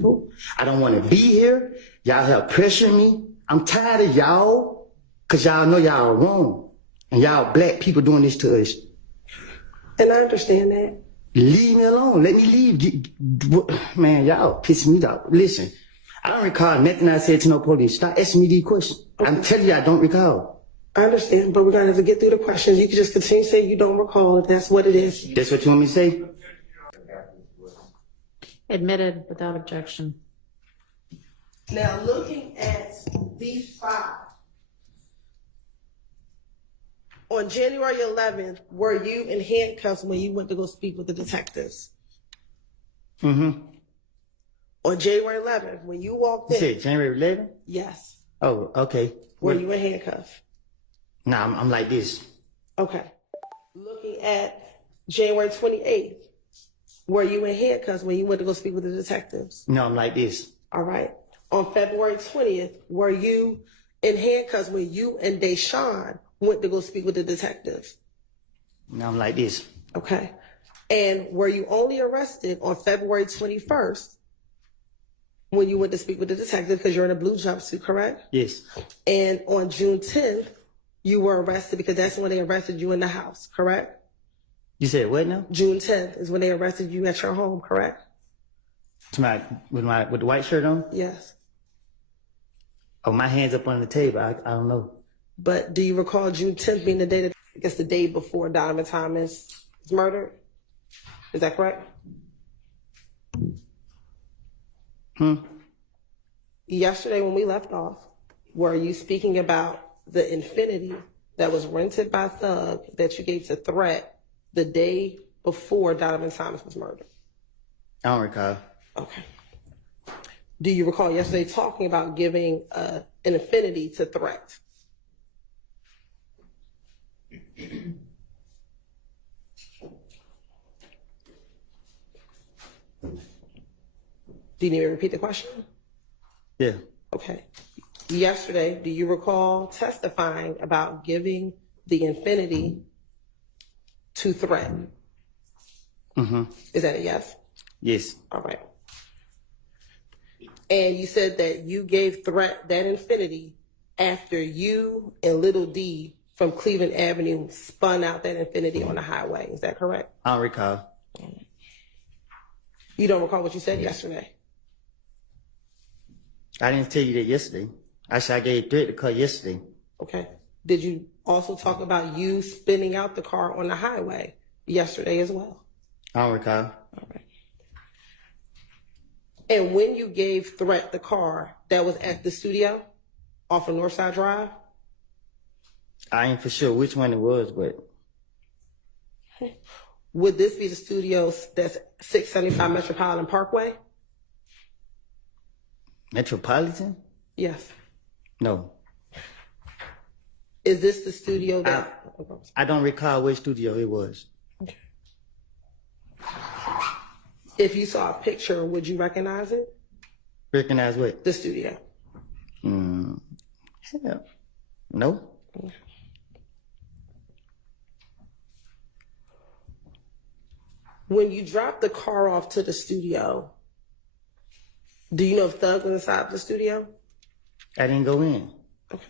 people. I don't want to be here. Y'all have pressured me. I'm tired of y'all, because y'all know y'all are wrong. And y'all black people doing this to us. And I understand that. Leave me alone. Let me leave. Man, y'all pissing me off. Listen, I don't recall nothing I said to no police. Stop asking me these questions. Okay. I'm telling you, I don't recall. I understand, but we're going to have to get through the questions. You can just continue to say you don't recall if that's what it is. That's what you want me to say? Admitted without objection. Now, looking at these five, on January 11th, were you in handcuffs when you went to go speak with the detectives? Mm-hmm. On January 11th, when you walked in. You said January 11th? Yes. Oh, okay. Were you in handcuffs? Nah, I'm like this. Okay. Looking at January 28th, were you in handcuffs when you went to go speak with the detectives? No, I'm like this. All right. On February 20th, were you in handcuffs when you and Deshaun went to go speak with the detectives? No, I'm like this. Okay. And were you only arrested on February 21st when you went to speak with the detective because you're in a blue jumpsuit, correct? Yes. And on June 10th, you were arrested because that's when they arrested you in the house, correct? You said what now? June 10th is when they arrested you at your home, correct? With the white shirt on? Yes. Oh, my hands up on the table. I don't know. But do you recall June 10th being the day that, I guess the day before Donovan Thomas was murdered? Is that correct? Yesterday when we left off, were you speaking about the Infiniti that was rented by Thug that you gave to Threat the day before Donovan Thomas was murdered? I don't recall. Okay. Do you recall yesterday talking about giving an Infiniti to Threat? Do you need me to repeat the question? Yeah. Okay. Yesterday, do you recall testifying about giving the Infiniti to Threat? Mm-hmm. Is that a yes? Yes. All right. And you said that you gave Threat that Infiniti after you and Little D from Cleveland Avenue spun out that Infiniti on the highway. Is that correct? I don't recall. You don't recall what you said yesterday? I didn't tell you that yesterday. Actually, I gave Threat the car yesterday. Okay. Did you also talk about you spinning out the car on the highway yesterday as well? I don't recall. All right. And when you gave Threat the car that was at the studio off of Northside Drive? I ain't for sure which one it was, but. Would this be the studio that's 675 Metropolitan Parkway? Metropolitan? Yes. No. Is this the studio that... I don't recall which studio it was. Okay. If you saw a picture, would you recognize it? Recognize what? The studio. Hell, no. When you dropped the car off to the studio, do you know if Thug was inside the studio? I didn't go in. Okay.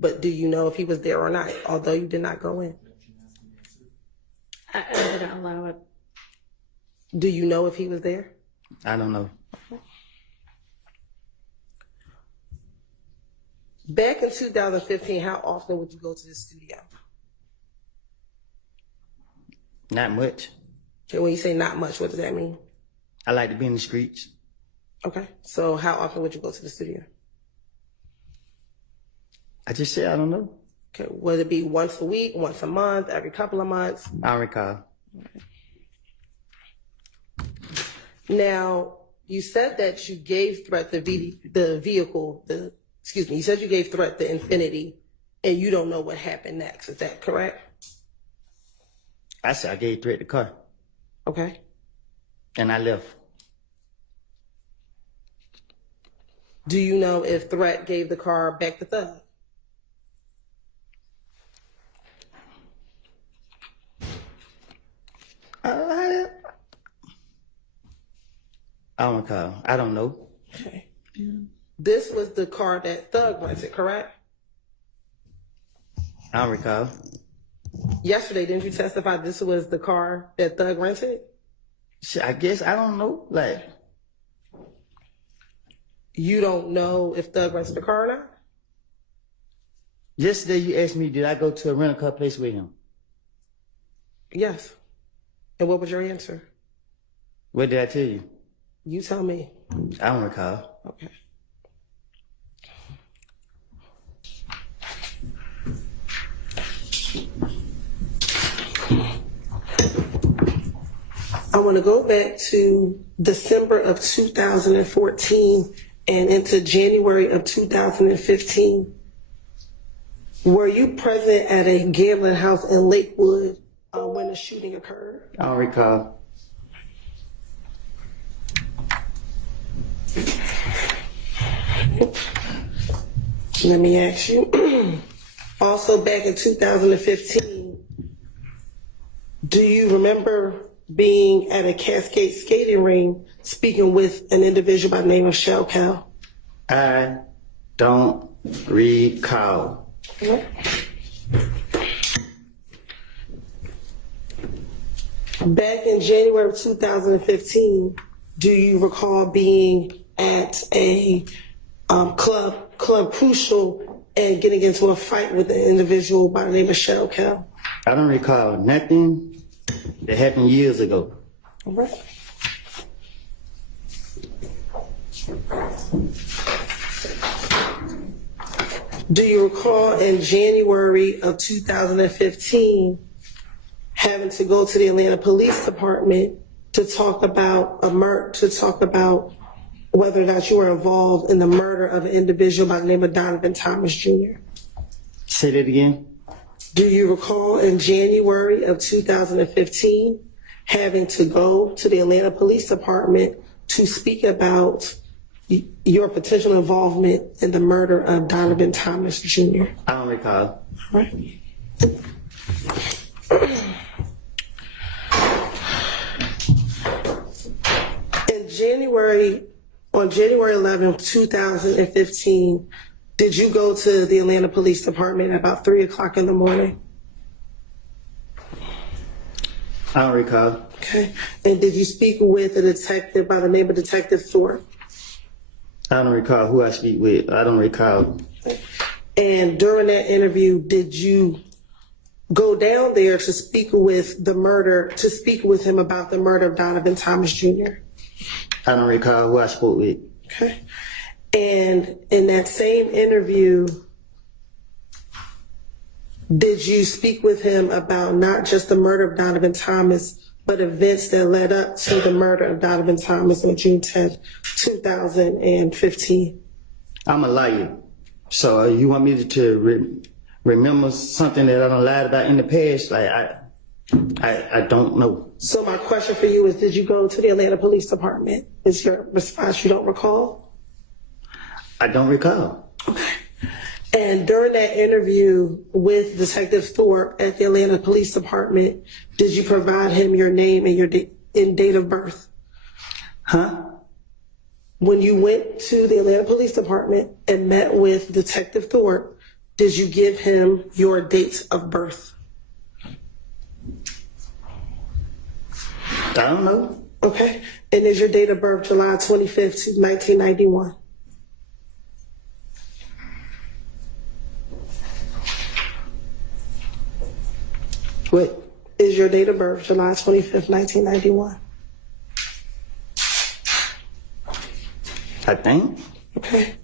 But do you know if he was there or not, although you did not go in? I didn't allow it. Do you know if he was there? I don't know. Okay. Back in 2015, how often would you go to the studio? Not much. Okay, when you say not much, what does that mean? I like to be in the streets. Okay, so how often would you go to the studio? I just said I don't know. Okay, would it be once a week, once a month, every couple of months? I don't recall. Now, you said that you gave Threat you said you gave Threat the Infiniti, and you don't know what happened next. Is that correct? I said I gave Threat the car. Okay. And I left. Do you know if Threat gave the car back to Thug? I don't recall. I don't know. Okay. This was the car that Thug rented, correct? I don't recall. Yesterday, didn't you testify this was the car that Thug rented? Shit, I guess I don't know. Like, You don't know if Thug rented the car or not? yesterday you asked me, did I go to a rental car place with him? Yes. And what was your answer? What did I tell you? You tell me. I don't recall. Okay. I want to go back to December of 2014 and into January of 2015. Were you present at a gambling house in Lakewood when the shooting occurred? I don't recall. Let me ask you. Also, back in 2015, do you remember being at a Cascade skating ring speaking with an individual by the name of Shell Cow? I don't recall. Back in January of 2015, do you recall being at a Club Crucial and getting into a fight with an individual by the name of Shell Cow? I don't recall nothing that happened years ago. All right. Do you recall in January of 2015 having to go to the Atlanta Police Department to talk about whether or not you were involved in the murder of an individual by the name of Donovan Thomas Jr.? Say that again. Do you recall in January of 2015 having to go to the Atlanta Police Department to speak about your potential involvement in the murder of Donovan Thomas Jr.? I don't recall. All right. On January 11, 2015, did you go to the Atlanta Police Department at about 3 o'clock in the morning? I don't recall. Okay. And did you speak with a detective by the name of Detective Thorpe? I don't recall who I speak with. I don't recall. And during that interview, did you go down there to speak with him about the murder of Donovan Thomas Jr.? I don't recall who I spoke with. Okay. And in that same interview, did you speak with him about not just the murder of Donovan Thomas, but events that led up to the murder of Donovan Thomas on June 10th, 2015? I'm a liar. So you want me to remember something that I done lied about in the past? Like, I don't know. So my question for you is, did you go to the Atlanta Police Department? Is your response you don't recall? I don't recall. Okay. And during that interview with Detective Thorpe at the Atlanta Police Department, did you provide him your name and your date of birth? Huh? When you went to the Atlanta Police Department and met with Detective Thorpe, did you give him your date of birth? I don't know. Okay. And is your date of birth July 25th, 1991? What? Is your date of birth July 25th, 1991? I think. Okay.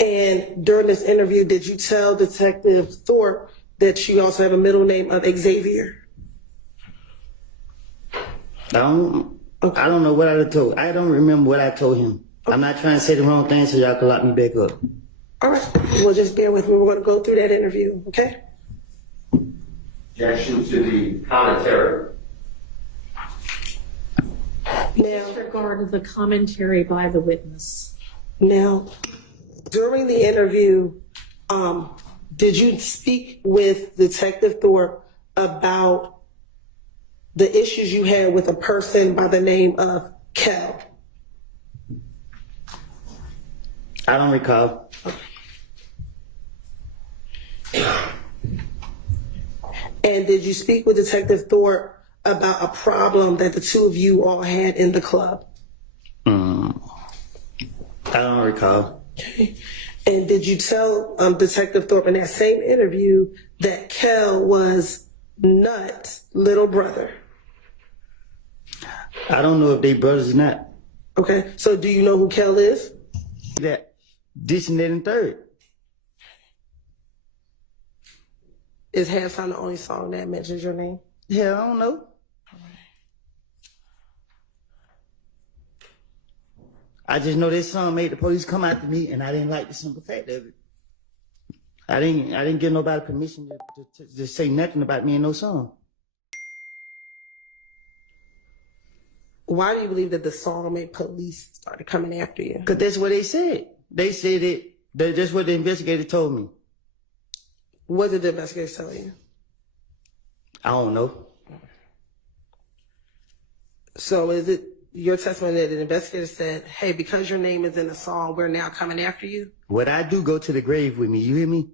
And during this interview, did you tell Detective Thorpe that you also have a middle name of Xavier? I don't know what I told. I don't remember what I told him. I'm not trying to say the wrong thing so y'all can lock me back up. All right. Well, just bear with me. We're going to go through that interview, okay? Objection to the commentary. Now, Disregard the commentary by the witness. Now, during the interview, did you speak with Detective Thorpe about the issues you had with a person by the name of Kel? I don't recall. And did you speak with Detective Thorpe about a problem that the two of you all had in the club? I don't recall. Okay. And did you tell Detective Thorpe in that same interview that Kel was Nut's little brother? I don't know if they brothers or not. Okay, so do you know who Kel is? That this and that and third. Is Halftime the only song that mentions your name? Hell, I don't know. I just know this song made the police come after me, and I didn't like the simple fact of it. I didn't give nobody permission to say nothing about me in no song. Why do you believe that the song made police started coming after you? Because that's what they said. They said it. That's what the investigator told me. What did the investigators tell you? I don't know. So is it your testimony that the investigator said, hey, because your name is in the song, we're now coming after you? What I do, go to the grave with me. You hear me?